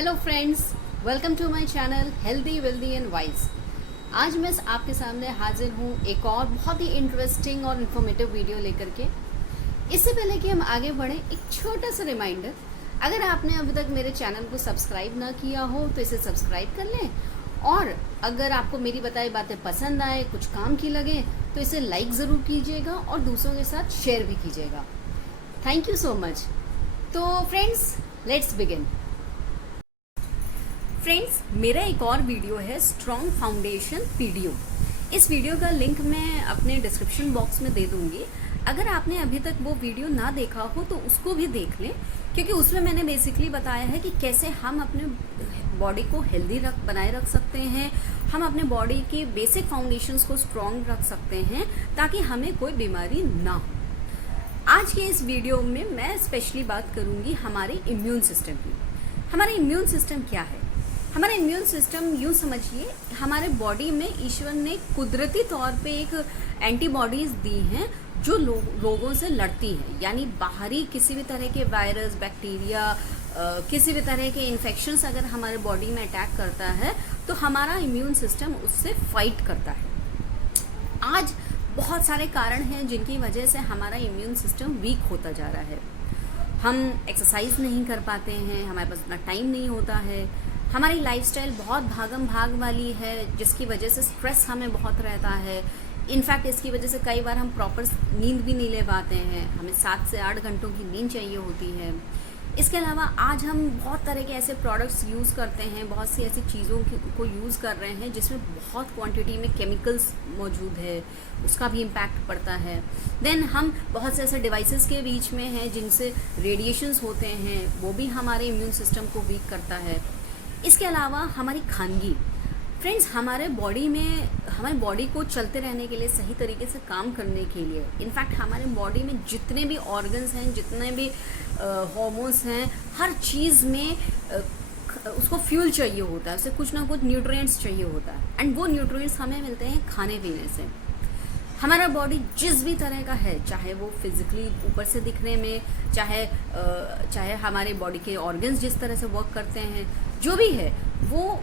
Hello friends, welcome to my channel healthy wealthy and wise. आज मैं आपके सामने हाजिर हूँ एक और बहुत ही इंटरेस्टिंग और इन्फॉर्मेटिव वीडियो लेकर के। इससे पहले कि हम आगे बढ़ें, एक छोटा सा रिमाइंडर, अगर आपने अभी तक मेरे चैनल को सब्सक्राइब ना किया हो तो इसे सब्सक्राइब कर लें, और अगर आपको मेरी बताई बातें पसंद आए, कुछ काम की लगे, तो इसे लाइक ज़रूर कीजिएगा और दूसरों के साथ शेयर भी कीजिएगा। Thank you so much. तो फ्रेंड्स, लेट्स बिगिन। फ्रेंड्स, मेरा एक और वीडियो है स्ट्रॉन्ग फाउंडेशन पीडीओ। इस वीडियो का लिंक मैं अपने डिस्क्रिप्शन बॉक्स में दे दूंगी। अगर आपने अभी तक वो वीडियो ना देखा हो तो उसको भी देख लें, क्योंकि उसमें मैंने बेसिकली बताया है कि कैसे हम अपने बॉडी को हेल्दी बनाए रख सकते हैं, हम अपने बॉडी की बेसिक फाउंडेशंस को स्ट्रॉन्ग रख सकते हैं ताकि हमें कोई बीमारी ना हो। आज के इस वीडियो में मैं स्पेशली बात करूंगी हमारे इम्यून सिस्टम की। हमारा इम्यून सिस्टम क्या है? हमारा इम्यून सिस्टम यूँ समझिए, हमारे बॉडी में ईश्वर ने कुदरती तौर पे एक एंटीबॉडीज़ दी हैं जो रोगों से लड़ती हैं। यानी बाहरी किसी भी तरह के वायरस, बैक्टीरिया, किसी भी तरह के इन्फेक्शंस अगर हमारे बॉडी में अटैक करता है तो हमारा इम्यून सिस्टम उससे फाइट करता है। आज बहुत सारे कारण हैं जिनकी वजह से हमारा इम्यून सिस्टम वीक होता जा रहा है। हम एक्सरसाइज नहीं कर पाते हैं, हमारे पास उतना टाइम नहीं होता है, हमारी लाइफस्टाइल बहुत भागम भाग वाली है जिसकी वजह से स्ट्रेस हमें बहुत रहता है। इनफैक्ट इसकी वजह से कई बार हम प्रॉपर नींद भी नहीं ले पाते हैं, हमें 7 से 8 घंटों की नींद चाहिए होती है। इसके अलावा आज हम बहुत तरह के ऐसे प्रोडक्ट्स यूज़ करते हैं, बहुत सी ऐसी चीज़ों को यूज़ कर रहे हैं जिसमें बहुत क्वांटिटी में केमिकल्स मौजूद है, उसका भी इम्पैक्ट पड़ता है। देन हम बहुत से ऐसे डिवाइसेस के बीच में हैं जिनसे रेडिएशंस होते हैं, वो भी हमारे इम्यून सिस्टम को वीक करता है। इसके अलावा हमारी खानगी, फ्रेंड्स, हमारे बॉडी को चलते रहने के लिए, सही तरीके से काम करने के लिए, इनफैक्ट हमारे बॉडी में जितने भी ऑर्गन्स हैं, जितने भी हार्मोन्स हैं, हर चीज़ में उसको फ्यूल चाहिए होता है, उसे कुछ ना कुछ न्यूट्रिएंट्स चाहिए होता है। एंड वो न्यूट्रिएंट्स हमें मिलते हैं खाने पीने से। हमारा बॉडी जिस भी तरह का है, चाहे वो फिजिकली ऊपर से दिखने में, चाहे हमारे बॉडी के ऑर्गन्स जिस तरह से वर्क करते हैं, जो भी है वो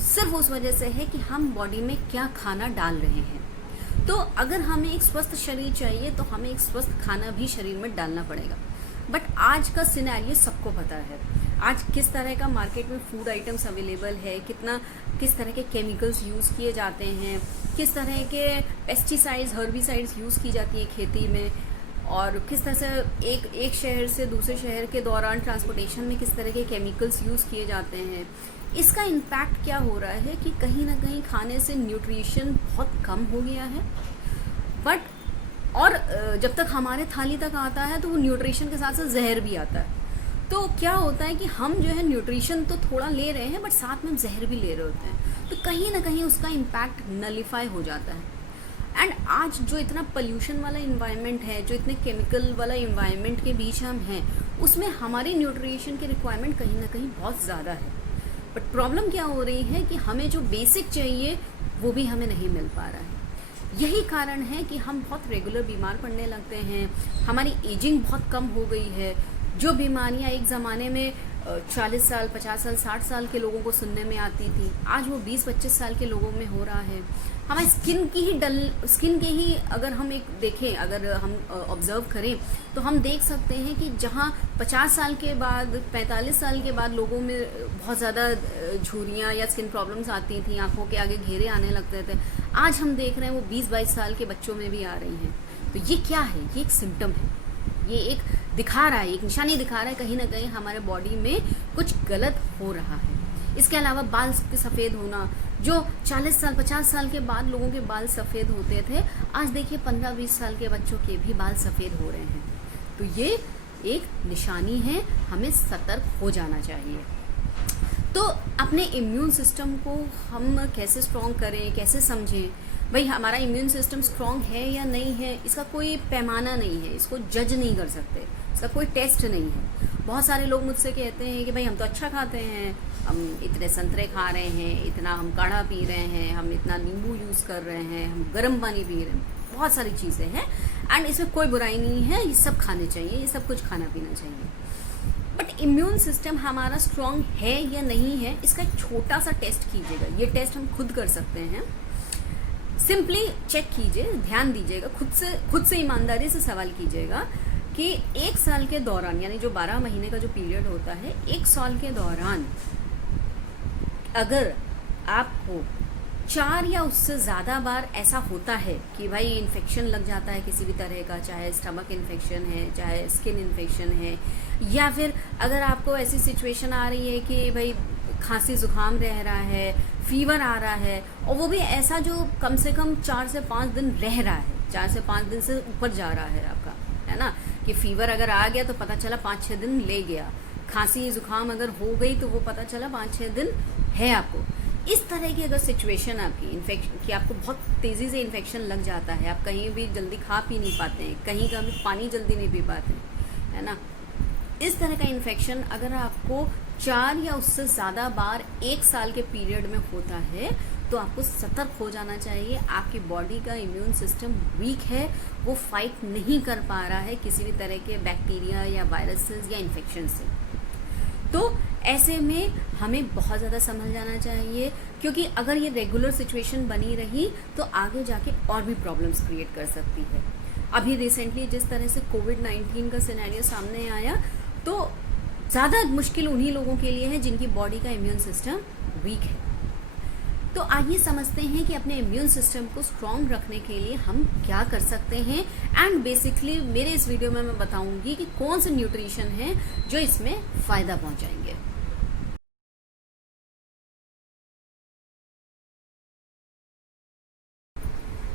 सिर्फ उस वजह से है कि हम बॉडी में क्या खाना डाल रहे हैं। तो अगर हमें एक स्वस्थ शरीर चाहिए तो हमें एक स्वस्थ खाना भी शरीर में डालना पड़ेगा। बट आज का सिनेरियो सबको पता है, आज किस तरह का मार्केट में फूड आइटम्स अवेलेबल है, किस तरह के केमिकल्स यूज़ किए जाते हैं, किस तरह के पेस्टिसाइड्स, हर्बिसाइड्स यूज़ की जाती है खेती में, और किस तरह से एक शहर से दूसरे शहर के दौरान ट्रांसपोर्टेशन में किस तरह के केमिकल्स यूज़ किए जाते हैं। इसका इम्पैक्ट क्या हो रहा है कि कहीं ना कहीं खाने से न्यूट्रिशन बहुत कम हो गया है। बट और जब तक हमारे थाली तक आता है तो वो न्यूट्रिशन के साथ साथ जहर भी आता है। तो क्या होता है कि हम जो है न्यूट्रिशन तो थोड़ा ले रहे हैं बट साथ में हम जहर भी ले रहे होते हैं, तो कहीं ना कहीं उसका इम्पैक्ट नलीफाई हो जाता है। एंड आज जो इतना पोल्यूशन वाला इन्वायरमेंट है, जो इतने केमिकल वाला इन्वायरमेंट के बीच हम हैं, उसमें हमारी न्यूट्रिशन की रिक्वायरमेंट कहीं ना कहीं बहुत ज़्यादा है। बट प्रॉब्लम क्या हो रही है कि हमें जो बेसिक चाहिए वो भी हमें नहीं मिल पा रहा है। यही कारण है कि हम बहुत रेगुलर बीमार पड़ने लगते हैं, हमारी एजिंग बहुत कम हो गई है। जो बीमारियां एक ज़माने में 40 साल, 50 साल, 60 साल के लोगों को सुनने में आती थी, आज वो 20-25 साल के लोगों में हो रहा है। हमारी स्किन के ही अगर हम एक देखें, अगर हम ऑब्जर्व करें तो हम देख सकते हैं कि जहाँ 50 साल के बाद, 45 साल के बाद लोगों में बहुत ज़्यादा झुर्रियाँ या स्किन प्रॉब्लम्स आती थी, आंखों के आगे घेरे आने लगते थे, आज हम देख रहे हैं वो 20-22 साल के बच्चों में भी आ रही हैं। तो ये क्या है? ये एक सिम्टम है, ये एक दिखा रहा है, एक निशानी दिखा रहा है कहीं ना कहीं हमारे बॉडी में कुछ गलत हो रहा है। इसके अलावा बाल के सफ़ेद होना, जो 40 साल 50 साल के बाद लोगों के बाल सफ़ेद होते थे, आज देखिए 15-20 साल के बच्चों के भी बाल सफ़ेद हो रहे हैं। तो ये एक निशानी है, हमें सतर्क हो जाना चाहिए। तो अपने इम्यून सिस्टम को हम कैसे स्ट्रॉन्ग करें, कैसे समझें? भाई, हमारा इम्यून सिस्टम स्ट्रॉन्ग है या नहीं है, इसका कोई पैमाना नहीं है, इसको जज नहीं कर सकते, इसका कोई टेस्ट नहीं है। बहुत सारे लोग मुझसे कहते हैं कि भाई हम तो अच्छा खाते हैं, हम इतने संतरे खा रहे हैं, इतना हम काढ़ा पी रहे हैं, हम इतना नींबू यूज़ कर रहे हैं, हम गर्म पानी पी रहे हैं, बहुत सारी चीज़ें हैं एंड इसमें कोई बुराई नहीं है, ये सब खाने चाहिए, ये सब कुछ खाना पीना चाहिए। बट इम्यून सिस्टम हमारा स्ट्रांग है या नहीं है, इसका एक छोटा सा टेस्ट कीजिएगा। ये टेस्ट हम खुद कर सकते हैं। सिंपली चेक कीजिए, ध्यान दीजिएगा, खुद से ईमानदारी से सवाल कीजिएगा कि 1 साल के दौरान, यानी जो 12 महीने का जो पीरियड होता है, 1 साल के दौरान अगर आपको 4 या उससे ज़्यादा बार ऐसा होता है कि भाई इन्फेक्शन लग जाता है किसी भी तरह का, चाहे स्टमक इन्फेक्शन है, चाहे स्किन इन्फेक्शन है, या फिर अगर आपको ऐसी सिचुएशन आ रही है कि भाई खांसी जुकाम रह रहा है, फीवर आ रहा है, और वो भी ऐसा जो कम से कम 4 से 5 दिन रह रहा है, 4 से 5 दिन से ऊपर जा रहा है आपका, है ना, कि फीवर अगर आ गया तो पता चला 5-6 दिन ले गया, खांसी जुकाम अगर हो गई तो वो पता चला 5-6 दिन है आपको। इस तरह की अगर सिचुएशन आपकी इन्फेक्शन कि आपको बहुत तेज़ी से इन्फेक्शन लग जाता है, आप कहीं भी जल्दी खा पी नहीं पाते हैं, कहीं का भी पानी जल्दी नहीं पी पाते हैं, है ना, इस तरह का इन्फेक्शन अगर आपको 4 या उससे ज़्यादा बार 1 साल के पीरियड में होता है तो आपको सतर्क हो जाना चाहिए। आपकी बॉडी का इम्यून सिस्टम वीक है, वो फाइट नहीं कर पा रहा है किसी भी तरह के बैक्टीरिया या वायरसेस या इन्फेक्शन से। तो ऐसे में हमें बहुत ज़्यादा संभल जाना चाहिए, क्योंकि अगर ये रेगुलर सिचुएशन बनी रही तो आगे जाके और भी प्रॉब्लम्स क्रिएट कर सकती है। अभी रिसेंटली जिस तरह से कोविड-19 का सिनेरियो सामने आया, तो ज़्यादा मुश्किल उन्हीं लोगों के लिए है जिनकी बॉडी का इम्यून सिस्टम वीक है। तो आइए समझते हैं कि अपने इम्यून सिस्टम को स्ट्रॉन्ग रखने के लिए हम क्या कर सकते हैं। एंड बेसिकली मेरे इस वीडियो में मैं बताऊंगी कि कौन से न्यूट्रिशन है जो इसमें फ़ायदा पहुंचाएंगे।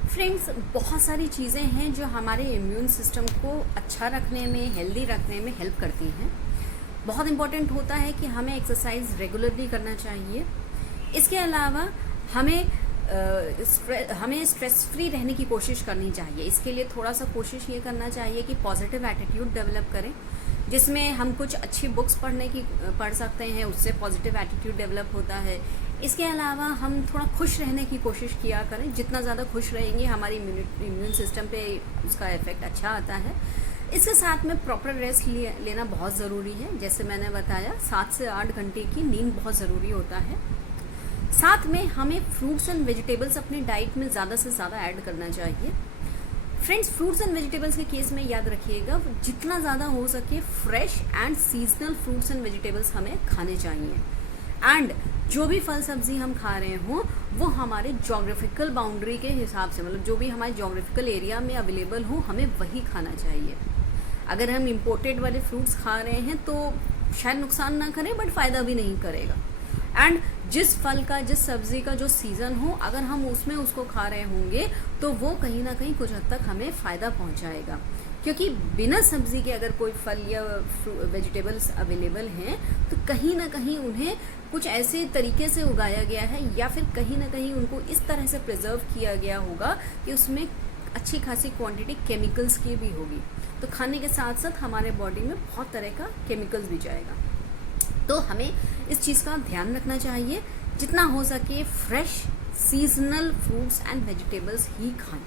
फ्रेंड्स, बहुत सारी चीज़ें हैं जो हमारे इम्यून सिस्टम को अच्छा रखने में, हेल्दी रखने में हेल्प करती हैं। बहुत इम्पॉर्टेंट होता है कि हमें एक्सरसाइज रेगुलरली करना चाहिए। इसके अलावा हमें स्ट्रेस फ्री रहने की कोशिश करनी चाहिए। इसके लिए थोड़ा सा कोशिश ये करना चाहिए कि पॉजिटिव एटीट्यूड डेवलप करें, जिसमें हम कुछ अच्छी बुक्स पढ़ सकते हैं, उससे पॉजिटिव एटीट्यूड डेवलप होता है। इसके अलावा हम थोड़ा खुश रहने की कोशिश किया करें। जितना ज़्यादा खुश रहेंगे हमारी इम्यून सिस्टम पे उसका इफेक्ट अच्छा आता है। इसके साथ में प्रॉपर रेस्ट लेना बहुत ज़रूरी है। जैसे मैंने बताया, 7 से 8 घंटे की नींद बहुत ज़रूरी होता है। साथ में हमें फ्रूट्स एंड वेजिटेबल्स अपनी डाइट में ज़्यादा से ज़्यादा ऐड करना चाहिए। फ्रेंड्स, फ्रूट्स एंड वेजिटेबल्स के केस में याद रखिएगा, जितना ज़्यादा हो सके fresh and seasonal fruits and vegetables हमें खाने चाहिए। एंड जो भी फल सब्जी हम खा रहे हों वो हमारे जोग्राफिकल बाउंड्री के हिसाब से, मतलब जो भी हमारे जोग्राफिकल एरिया में अवेलेबल हो, हमें वही खाना चाहिए। अगर हम इम्पोर्टेड वाले फ्रूट्स खा रहे हैं तो शायद नुकसान ना करें, बट फ़ायदा भी नहीं करेगा। एंड जिस फल का, जिस सब्जी का जो सीज़न हो, अगर हम उसमें उसको खा रहे होंगे तो वो कहीं ना कहीं कुछ हद तक हमें फ़ायदा पहुंचाएगा। क्योंकि बिना सब्जी के अगर कोई फल या वेजिटेबल्स अवेलेबल हैं तो कहीं ना कहीं उन्हें कुछ ऐसे तरीके से उगाया गया है, या फिर कहीं ना कहीं उनको इस तरह से प्रिजर्व किया गया होगा कि उसमें अच्छी खासी क्वांटिटी केमिकल्स की भी होगी। तो खाने के साथ साथ हमारे बॉडी में बहुत तरह का केमिकल्स भी जाएगा। तो हमें इस चीज़ का ध्यान रखना चाहिए, जितना हो सके fresh seasonal fruits and vegetables ही खाएं।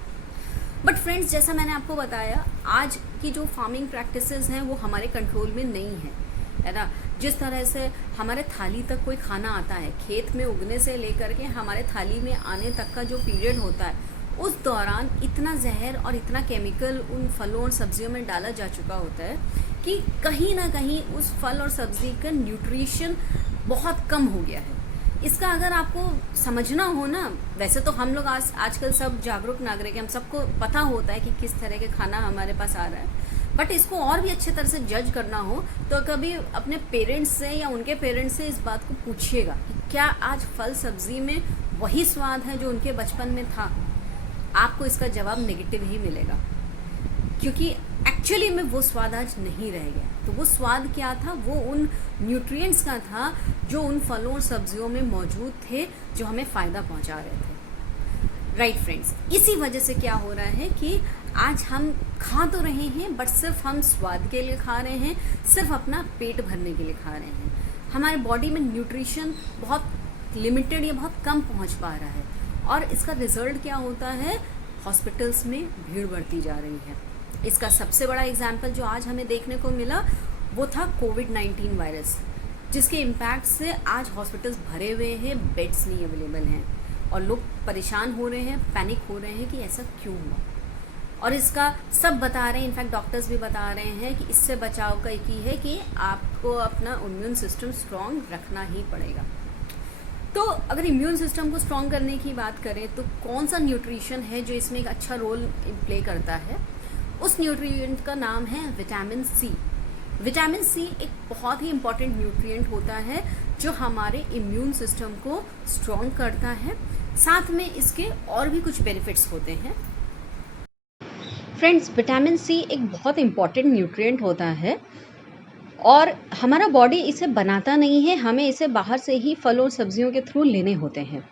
बट फ्रेंड्स, जैसा मैंने आपको बताया, आज की जो फार्मिंग प्रैक्टिसेस हैं वो हमारे कंट्रोल में नहीं है ना। जिस तरह से हमारे थाली तक कोई खाना आता है, खेत में उगने से लेकर के हमारे थाली में आने तक का जो पीरियड होता है, उस दौरान इतना जहर और इतना केमिकल उन फलों और सब्जियों में डाला जा चुका होता है कि कहीं ना कहीं उस फल और सब्जी का न्यूट्रिशन बहुत कम हो गया है। इसका अगर आपको समझना हो ना, वैसे तो हम लोग आजकल सब जागरूक नागरिक हैं, हम सबको पता होता है कि किस तरह के खाना हमारे पास आ रहा है, बट इसको और भी अच्छे तरह से जज करना हो तो कभी अपने पेरेंट्स से या उनके पेरेंट्स से इस बात को पूछिएगा कि क्या आज फल सब्जी में वही स्वाद है जो उनके बचपन में था। आपको इसका जवाब नेगेटिव ही मिलेगा, क्योंकि एक्चुअली में वो स्वाद आज नहीं रह गया। तो वो स्वाद क्या था? वो उन न्यूट्रिएंट्स का था जो उन फलों और सब्जियों में मौजूद थे, जो हमें फ़ायदा पहुंचा रहे थे। राइट फ्रेंड्स, इसी वजह से क्या हो रहा है कि आज हम खा तो रहे हैं, बट सिर्फ हम स्वाद के लिए खा रहे हैं, सिर्फ अपना पेट भरने के लिए खा रहे हैं। हमारे बॉडी में न्यूट्रिशन बहुत लिमिटेड या बहुत कम पहुंच पा रहा है, और इसका रिजल्ट क्या होता है? हॉस्पिटल्स में भीड़ बढ़ती जा रही है। इसका सबसे बड़ा एग्जाम्पल जो आज हमें देखने को मिला वो था कोविड-19 वायरस, जिसके इम्पैक्ट से आज हॉस्पिटल्स भरे हुए हैं, बेड्स नहीं अवेलेबल हैं और लोग परेशान हो रहे हैं, पैनिक हो रहे हैं कि ऐसा क्यों हुआ। और इसका सब बता रहे हैं, इनफैक्ट डॉक्टर्स भी बता रहे हैं कि इससे बचाव का एक ही है कि आपको अपना इम्यून सिस्टम स्ट्रॉन्ग रखना ही पड़ेगा। तो अगर इम्यून सिस्टम को स्ट्रॉन्ग करने की बात करें तो कौन सा न्यूट्रिशन है जो इसमें एक अच्छा रोल प्ले करता है? उस न्यूट्रिएंट का नाम है विटामिन सी। विटामिन सी एक बहुत ही इम्पॉर्टेंट न्यूट्रिएंट होता है जो हमारे इम्यून सिस्टम को स्ट्रॉन्ग करता है। साथ में इसके और भी कुछ बेनिफिट्स होते हैं। फ्रेंड्स, विटामिन सी एक बहुत इम्पॉर्टेंट न्यूट्रिएंट होता है और हमारा बॉडी इसे बनाता नहीं है, हमें इसे बाहर से ही फल और सब्जियों के थ्रू लेने होते हैं।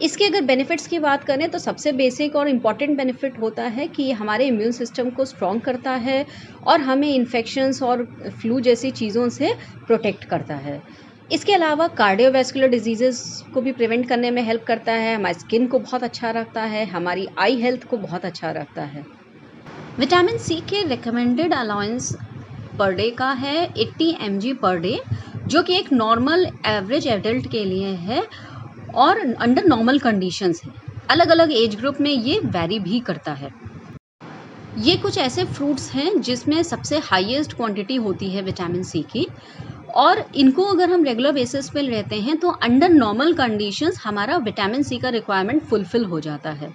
इसके अगर बेनिफिट्स की बात करें तो सबसे बेसिक और इम्पॉर्टेंट बेनिफिट होता है कि ये हमारे इम्यून सिस्टम को स्ट्रॉन्ग करता है और हमें इन्फेक्शंस और फ्लू जैसी चीज़ों से प्रोटेक्ट करता है। इसके अलावा कार्डियोवैस्कुलर डिजीज़ेस को भी प्रिवेंट करने में हेल्प करता है, हमारी स्किन को बहुत अच्छा रखता है, हमारी आई हेल्थ को बहुत अच्छा रखता है। विटामिन सी के रिकमेंडेड अलाउंस पर डे का है 80 mg पर डे, जो कि एक नॉर्मल एवरेज एडल्ट के लिए है और अंडर नॉर्मल कंडीशंस है। अलग अलग एज ग्रुप में ये वैरी भी करता है। ये कुछ ऐसे फ्रूट्स हैं जिसमें सबसे हाईएस्ट क्वांटिटी होती है विटामिन सी की और इनको अगर हम रेगुलर बेसिस पे लेते हैं तो अंडर नॉर्मल कंडीशंस हमारा विटामिन सी का रिक्वायरमेंट फुलफिल हो जाता है।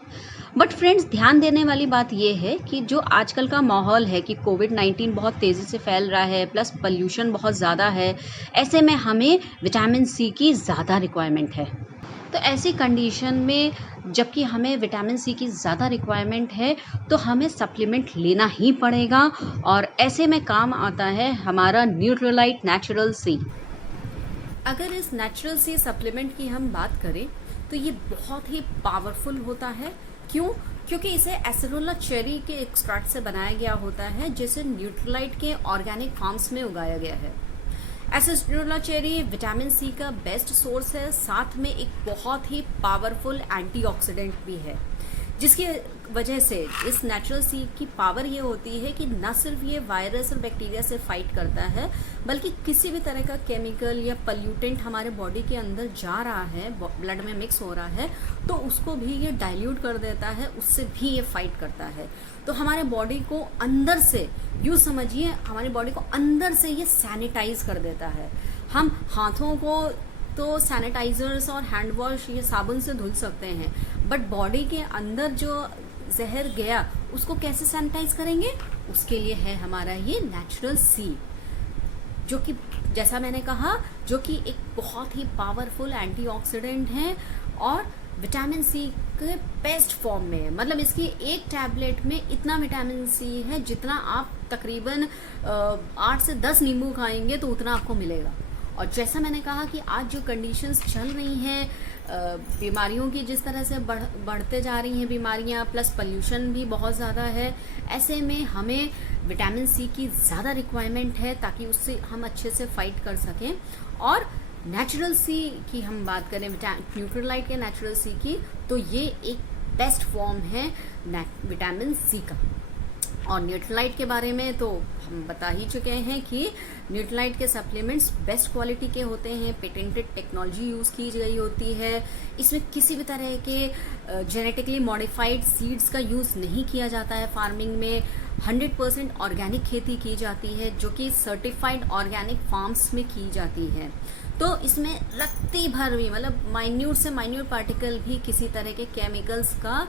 बट फ्रेंड्स, ध्यान देने वाली बात ये है कि जो आजकल का माहौल है कि कोविड-19 बहुत तेज़ी से फैल रहा है, प्लस पोल्यूशन बहुत ज़्यादा है, ऐसे में हमें विटामिन सी की ज़्यादा रिक्वायरमेंट है। तो ऐसी कंडीशन में जबकि हमें विटामिन सी की ज़्यादा रिक्वायरमेंट है तो हमें सप्लीमेंट लेना ही पड़ेगा और ऐसे में काम आता है हमारा न्यूट्रलाइट नेचुरल सी। अगर इस नेचुरल सी सप्लीमेंट की हम बात करें तो ये बहुत ही पावरफुल होता है। क्यों? क्योंकि इसे एसेरोला चेरी के एक्सट्रैक्ट से बनाया गया होता है, जिसे न्यूट्रलाइट के ऑर्गेनिक फार्म्स में उगाया गया है। एसेरोला चेरी विटामिन सी का बेस्ट सोर्स है, साथ में एक बहुत ही पावरफुल एंटीऑक्सीडेंट भी है, जिसकी वजह से इस नेचुरल सी की पावर ये होती है कि न सिर्फ ये वायरस और बैक्टीरिया से फाइट करता है, बल्कि किसी भी तरह का केमिकल या पल्यूटेंट हमारे बॉडी के अंदर जा रहा है, ब्लड में मिक्स हो रहा है, तो उसको भी ये डाइल्यूट कर देता है, उससे भी ये फाइट करता है। तो हमारे बॉडी को अंदर से, यूँ समझिए, हमारी बॉडी को अंदर से ये सैनिटाइज कर देता है। हम हाथों को तो सैनिटाइजर्स और हैंड वॉश ये साबुन से धुल सकते हैं, बट बॉडी के अंदर जो जहर गया उसको कैसे सैनिटाइज करेंगे? उसके लिए है हमारा ये नेचुरल सी, जो कि जैसा मैंने कहा, जो कि एक बहुत ही पावरफुल एंटीऑक्सीडेंट है और विटामिन सी के बेस्ट फॉर्म में है। मतलब इसकी एक टैबलेट में इतना विटामिन सी है जितना आप तकरीबन 8 से 10 नींबू खाएंगे तो उतना आपको मिलेगा। और जैसा मैंने कहा कि आज जो कंडीशंस चल रही हैं, बीमारियों की जिस तरह से बढ़ते जा रही हैं बीमारियां, प्लस पोल्यूशन भी बहुत ज़्यादा है, ऐसे में हमें विटामिन सी की ज़्यादा रिक्वायरमेंट है ताकि उससे हम अच्छे से फाइट कर सकें। और नेचुरल सी की हम बात करें, न्यूट्रलाइट के नेचुरल सी की, तो ये एक बेस्ट फॉर्म है विटामिन सी का। और न्यूट्रलाइट के बारे में तो हम बता ही चुके हैं कि न्यूट्रलाइट के सप्लीमेंट्स बेस्ट क्वालिटी के होते हैं, पेटेंटेड टेक्नोलॉजी यूज़ की गई होती है। इसमें किसी भी तरह के जेनेटिकली मॉडिफाइड सीड्स का यूज़ नहीं किया जाता है फार्मिंग में। 100% ऑर्गेनिक खेती की जाती है, जो कि सर्टिफाइड ऑर्गेनिक फार्म्स में की जाती है। तो इसमें रत्ती भर भी, मतलब माइन्यूट से माइन्यूट पार्टिकल भी, किसी तरह के केमिकल्स का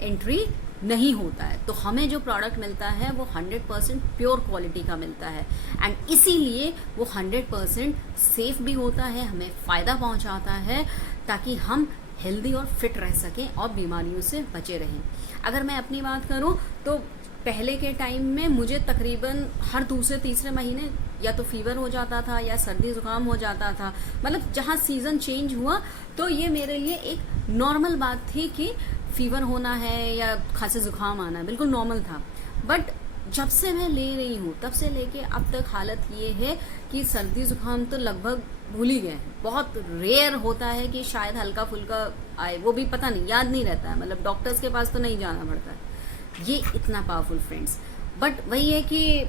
एंट्री नहीं होता है। तो हमें जो प्रोडक्ट मिलता है वो 100% प्योर क्वालिटी का मिलता है एंड इसीलिए वो 100% सेफ भी होता है, हमें फ़ायदा पहुंचाता है ताकि हम हेल्दी और फिट रह सकें और बीमारियों से बचे रहें। अगर मैं अपनी बात करूं तो पहले के टाइम में मुझे तकरीबन हर दूसरे तीसरे महीने या तो फीवर हो जाता था या सर्दी जुकाम हो जाता था। मतलब जहाँ सीज़न चेंज हुआ तो ये मेरे लिए एक नॉर्मल बात थी कि फीवर होना है या खांसी जुकाम आना, बिल्कुल नॉर्मल था। बट जब से मैं ले रही हूँ तब से लेके अब तक हालत ये है कि सर्दी जुकाम तो लगभग भूल ही गए हैं। बहुत रेयर होता है कि शायद हल्का फुल्का आए, वो भी पता नहीं, याद नहीं रहता है, मतलब डॉक्टर्स के पास तो नहीं जाना पड़ता है। ये इतना पावरफुल फ्रेंड्स। बट वही है कि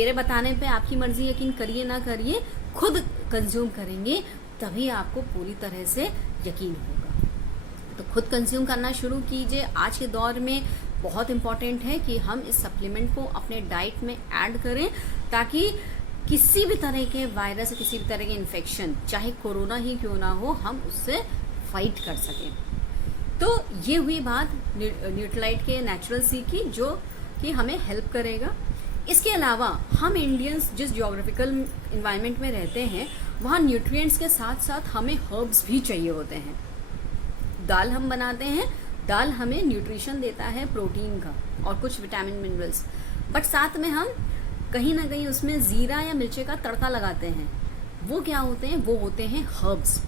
मेरे बताने पे आपकी मर्जी, यकीन करिए ना करिए, खुद कंज्यूम करेंगे तभी आपको पूरी तरह से यकीन होगा। तो खुद कंज्यूम करना शुरू कीजिए। आज के दौर में बहुत इम्पॉर्टेंट है कि हम इस सप्लीमेंट को अपने डाइट में ऐड करें, ताकि किसी भी तरह के वायरस, किसी भी तरह के इन्फेक्शन, चाहे कोरोना ही क्यों ना हो, हम उससे फाइट कर सकें। तो ये हुई बात न्यूट्रलाइट के नेचुरल सी की, जो कि हमें हेल्प करेगा। इसके अलावा हम इंडियंस जिस जियोग्राफिकल इन्वायरमेंट में रहते हैं, वहाँ न्यूट्रिएंट्स के साथ साथ हमें हर्ब्स भी चाहिए होते हैं। दाल हम बनाते हैं, दाल हमें न्यूट्रिशन देता है प्रोटीन का और कुछ विटामिन मिनरल्स, बट साथ में हम कहीं ना कहीं उसमें ज़ीरा या मिर्चे का तड़का लगाते हैं। वो क्या होते हैं? वो होते हैं हर्ब्स।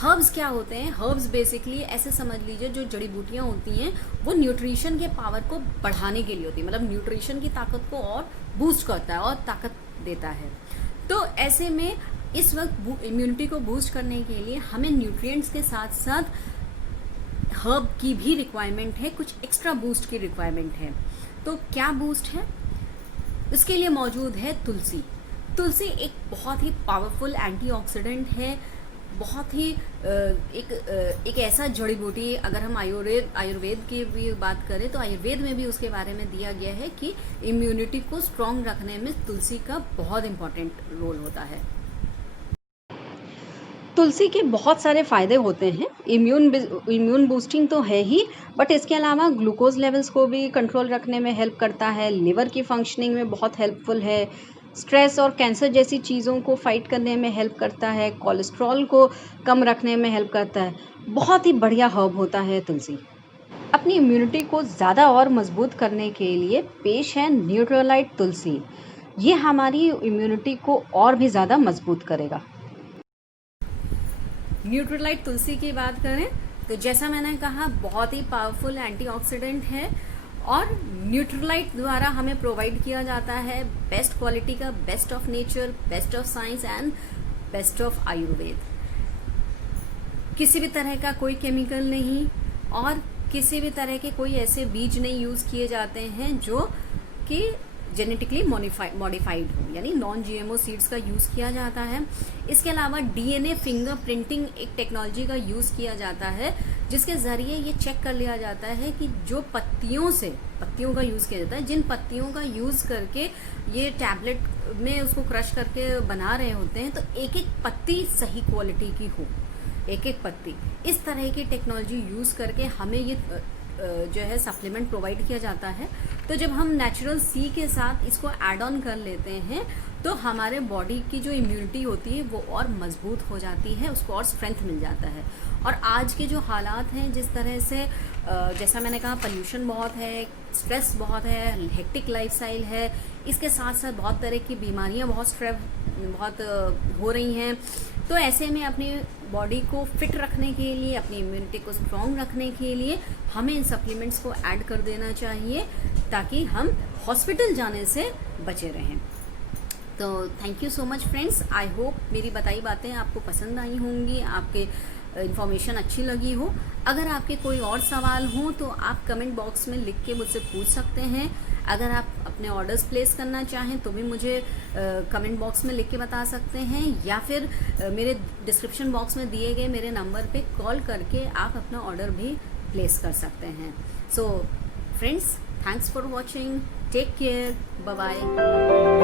हर्ब्स क्या होते हैं? हर्ब्स बेसिकली ऐसे समझ लीजिए, जो जड़ी बूटियाँ होती हैं वो न्यूट्रिशन के पावर को बढ़ाने के लिए होती है, मतलब न्यूट्रिशन की ताकत को और बूस्ट करता है और ताकत देता है। तो ऐसे में इस वक्त इम्यूनिटी को बूस्ट करने के लिए हमें न्यूट्रिएंट्स के साथ साथ हर्ब की भी रिक्वायरमेंट है, कुछ एक्स्ट्रा बूस्ट की रिक्वायरमेंट है। तो क्या बूस्ट है? इसके लिए मौजूद है तुलसी। तुलसी एक बहुत ही पावरफुल एंटीऑक्सीडेंट है, बहुत ही एक ऐसा जड़ी बूटी, अगर हम आयुर्वेद की भी बात करें तो आयुर्वेद में भी उसके बारे में दिया गया है कि इम्यूनिटी को स्ट्रॉन्ग रखने में तुलसी का बहुत इंपॉर्टेंट रोल होता है। तुलसी के बहुत सारे फ़ायदे होते हैं। इम्यून बूस्टिंग तो है ही, बट इसके अलावा ग्लूकोज लेवल्स को भी कंट्रोल रखने में हेल्प करता है, लिवर की फंक्शनिंग में बहुत हेल्पफुल है, स्ट्रेस और कैंसर जैसी चीज़ों को फाइट करने में हेल्प करता है, कोलेस्ट्रॉल को कम रखने में हेल्प करता है। बहुत ही बढ़िया हर्ब होता है तुलसी। अपनी इम्यूनिटी को ज़्यादा और मजबूत करने के लिए पेश है न्यूट्रलाइट तुलसी। ये हमारी इम्यूनिटी को और भी ज़्यादा मजबूत करेगा। न्यूट्रलाइट तुलसी की बात करें तो जैसा मैंने कहा, बहुत ही पावरफुल एंटीऑक्सीडेंट है और न्यूट्रलाइट द्वारा हमें प्रोवाइड किया जाता है बेस्ट क्वालिटी का, best of nature, best of science and best of Ayurveda. किसी भी तरह का कोई केमिकल नहीं और किसी भी तरह के कोई ऐसे बीज नहीं यूज किए जाते हैं जो कि जेनेटिकली मॉडिफाइड हो, यानी नॉन जीएमओ सीड्स का यूज़ किया जाता है। इसके अलावा डीएनए फिंगरप्रिंटिंग एक टेक्नोलॉजी का यूज़ किया जाता है, जिसके ज़रिए ये चेक कर लिया जाता है कि जो पत्तियों का यूज़ किया जाता है, जिन पत्तियों का यूज़ करके ये टैबलेट में उसको क्रश करके बना रहे होते हैं, तो एक एक पत्ती सही क्वालिटी की हो, एक एक पत्ती। इस तरह की टेक्नोलॉजी यूज़ करके हमें ये जो है सप्लीमेंट प्रोवाइड किया जाता है। तो जब हम नेचुरल सी के साथ इसको ऐड ऑन कर लेते हैं तो हमारे बॉडी की जो इम्यूनिटी होती है वो और मजबूत हो जाती है, उसको और स्ट्रेंथ मिल जाता है। और आज के जो हालात हैं, जिस तरह से जैसा मैंने कहा, पोल्यूशन बहुत है, स्ट्रेस बहुत है, हेक्टिक लाइफस्टाइल है, इसके साथ साथ बहुत तरह की बीमारियां बहुत हो रही हैं। तो ऐसे में अपनी बॉडी को फिट रखने के लिए, अपनी इम्यूनिटी को स्ट्रॉन्ग रखने के लिए हमें इन सप्लीमेंट्स को ऐड कर देना चाहिए, ताकि हम हॉस्पिटल जाने से बचे रहें। तो thank you so much friends. I hope मेरी बताई बातें आपको पसंद आई होंगी, आपके इन्फॉर्मेशन अच्छी लगी हो। अगर आपके कोई और सवाल हो तो आप कमेंट बॉक्स में लिख के मुझसे पूछ सकते हैं। अगर आप अपने ऑर्डर्स प्लेस करना चाहें तो भी मुझे कमेंट बॉक्स में लिख के बता सकते हैं, या फिर मेरे डिस्क्रिप्शन बॉक्स में दिए गए मेरे नंबर पे कॉल करके आप अपना ऑर्डर भी प्लेस कर सकते हैं। So friends, thanks for watching, take care, bye bye.